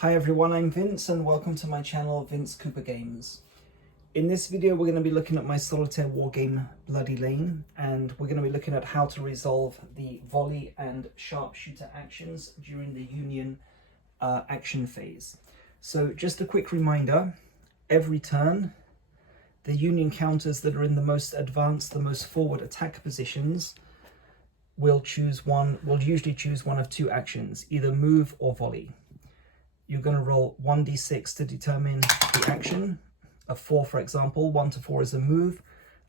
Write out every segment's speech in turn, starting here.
Hi everyone, I'm Vince and welcome to my channel Vince Cooper Games. In this video we're going to be looking at my solitaire wargame Bloody Lane, and we're going to be looking at how to resolve the volley and sharpshooter actions during the Union action phase. So just a quick reminder, every turn the Union counters that are in the most advanced, the most forward attack positions will usually choose one of two actions, either move or volley. You're going to roll 1d6 to determine the action. A 4, for example, 1 to 4 is a move,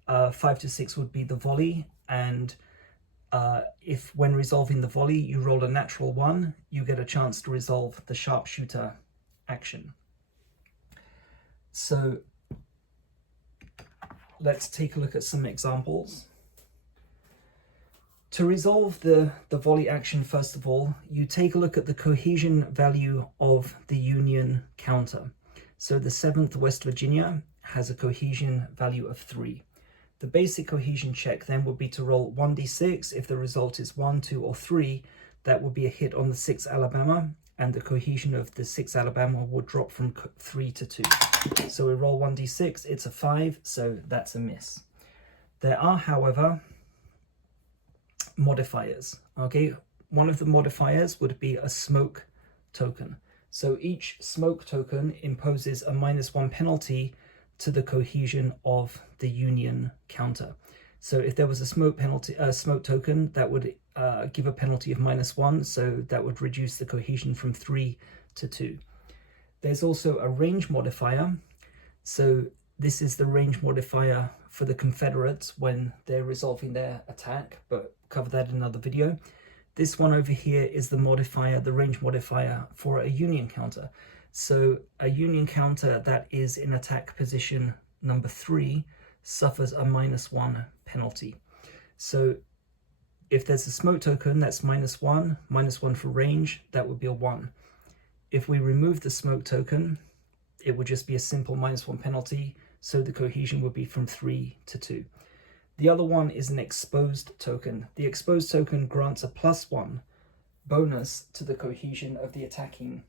5 to 6 would be the volley, and if when resolving the volley you roll a natural 1, you get a chance to resolve the sharpshooter action. So let's take a look at some examples. To resolve the volley action, first of all, you take a look at the cohesion value of the Union counter. So the 7th West Virginia has a cohesion value of 3. The basic cohesion check then would be to roll 1d6. If the result is 1, 2, or 3, that would be a hit on the 6th Alabama, and the cohesion of the 6th Alabama would drop from 3 to 2. So we roll 1d6, it's a 5, so that's a miss. There are, however, modifiers. Okay, one of the modifiers would be a smoke token. So each smoke token imposes a -1 penalty to the cohesion of the Union counter. So if there was a smoke token, that would give a penalty of -1, so that would reduce the cohesion from 3 to 2. There's also a range modifier. So this is the range modifier for the Confederates when they're resolving their attack, but cover that in another video. This one over here is the modifier, the range modifier for a Union counter. So a Union counter that is in attack position number 3 suffers a -1 penalty. So if there's a smoke token, that's -1, -1 for range, that would be a 1. If we remove the smoke token, it would just be a simple -1 penalty, so the cohesion would be from 3 to 2. The other one is an exposed token. The exposed token grants a +1 bonus to the cohesion of the attacking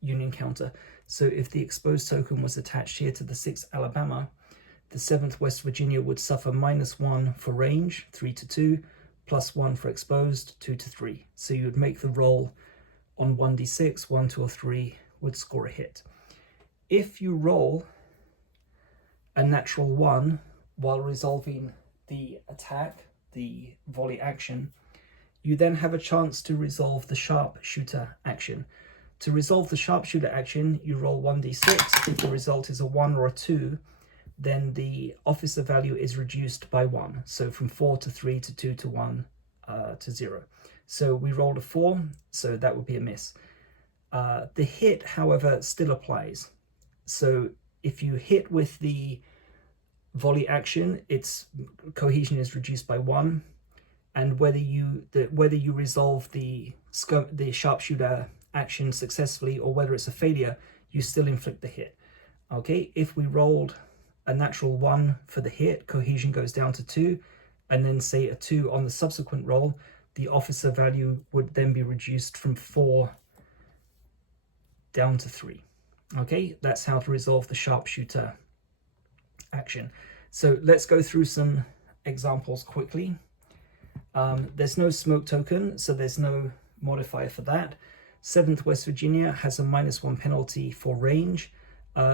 Union counter. So if the exposed token was attached here to the 6th Alabama, the 7th West Virginia would suffer -1 for range, 3 to 2, +1 for exposed, 2 to 3. So you would make the roll on 1d6, 1, 2, or 3 would score a hit. If you roll a natural 1 while resolving the attack, the volley action, you then have a chance to resolve the sharpshooter action. To resolve the sharpshooter action, you roll 1d6. If the result is a 1 or a 2, then the officer value is reduced by 1. So from 4 to 3 to 2 to 1 to 0. So we rolled a 4, so that would be a miss. The hit, however, still applies. So if you hit with the volley action, its cohesion is reduced by 1, and whether you resolve the sharpshooter action successfully or whether it's a failure, you still inflict the hit. Okay, if we rolled a natural 1 for the hit, cohesion goes down to 2, and then say a 2 on the subsequent roll, the officer value would then be reduced from 4 down to 3. Okay, that's how to resolve the sharpshooter action. So let's go through some examples quickly. There's no smoke token, so there's no modifier for that. 7th West Virginia has a -1 penalty for range,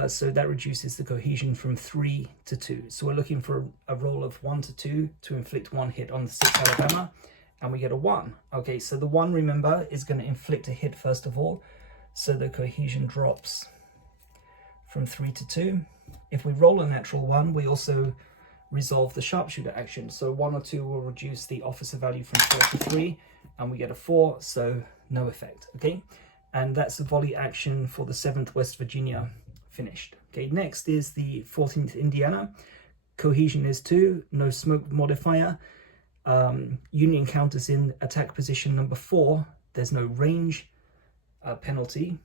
so that reduces the cohesion from 3 to 2. So we're looking for a roll of 1 to 2 to inflict 1 hit on the 6th Alabama, and we get a 1. Okay, so the 1, remember, is going to inflict a hit first of all, so the cohesion drops from 3 to 2. If we roll a natural 1, we also resolve the sharpshooter action. So 1 or 2 will reduce the officer value from 4 to 3, and we get a 4, so no effect. Okay, and that's the volley action for the 7th West Virginia finished. Okay, next is the 14th Indiana. Cohesion is 2, no smoke modifier. Union counters in attack position number 4. There's no range penalty.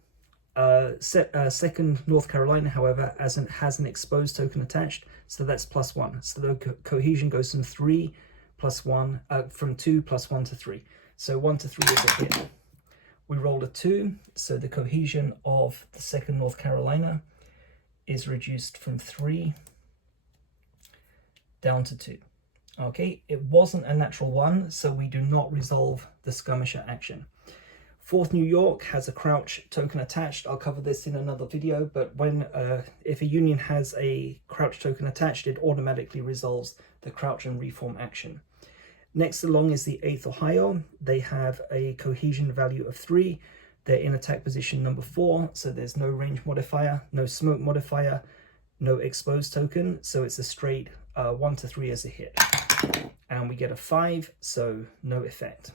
2nd North Carolina, however, has an exposed token attached, so that's +1. So the cohesion goes from 3 plus 1, from 2 plus 1 to 3. So 1 to 3 is a hit. We rolled a 2, so the cohesion of the 2nd North Carolina is reduced from 3 down to 2. Okay, it wasn't a natural 1, so we do not resolve the skirmisher action. 4th New York has a crouch token attached. I'll cover this in another video, but when if a Union has a crouch token attached, it automatically resolves the crouch and reform action. Next along is the 8th Ohio. They have a cohesion value of 3. They're in attack position number 4, so there's no range modifier, no smoke modifier, no exposed token, so it's a straight 1 to 3 as a hit. And we get a 5, so no effect.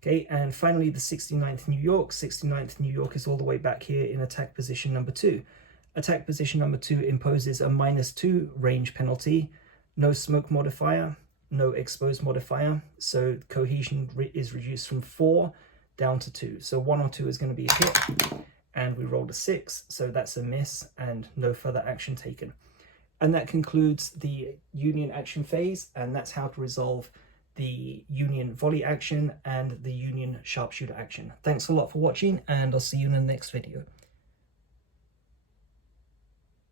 Okay, and finally the 69th New York. 69th New York is all the way back here in attack position number 2. Attack position number 2 imposes a -2 range penalty, no smoke modifier, no exposed modifier, so cohesion is reduced from 4 down to 2. So 1 or 2 is going to be a hit, and we rolled a 6, so that's a miss and no further action taken. And that concludes the Union action phase, and that's how to resolve the Union volley action and the Union sharpshooter action. Thanks a lot for watching, and I'll see you in the next video.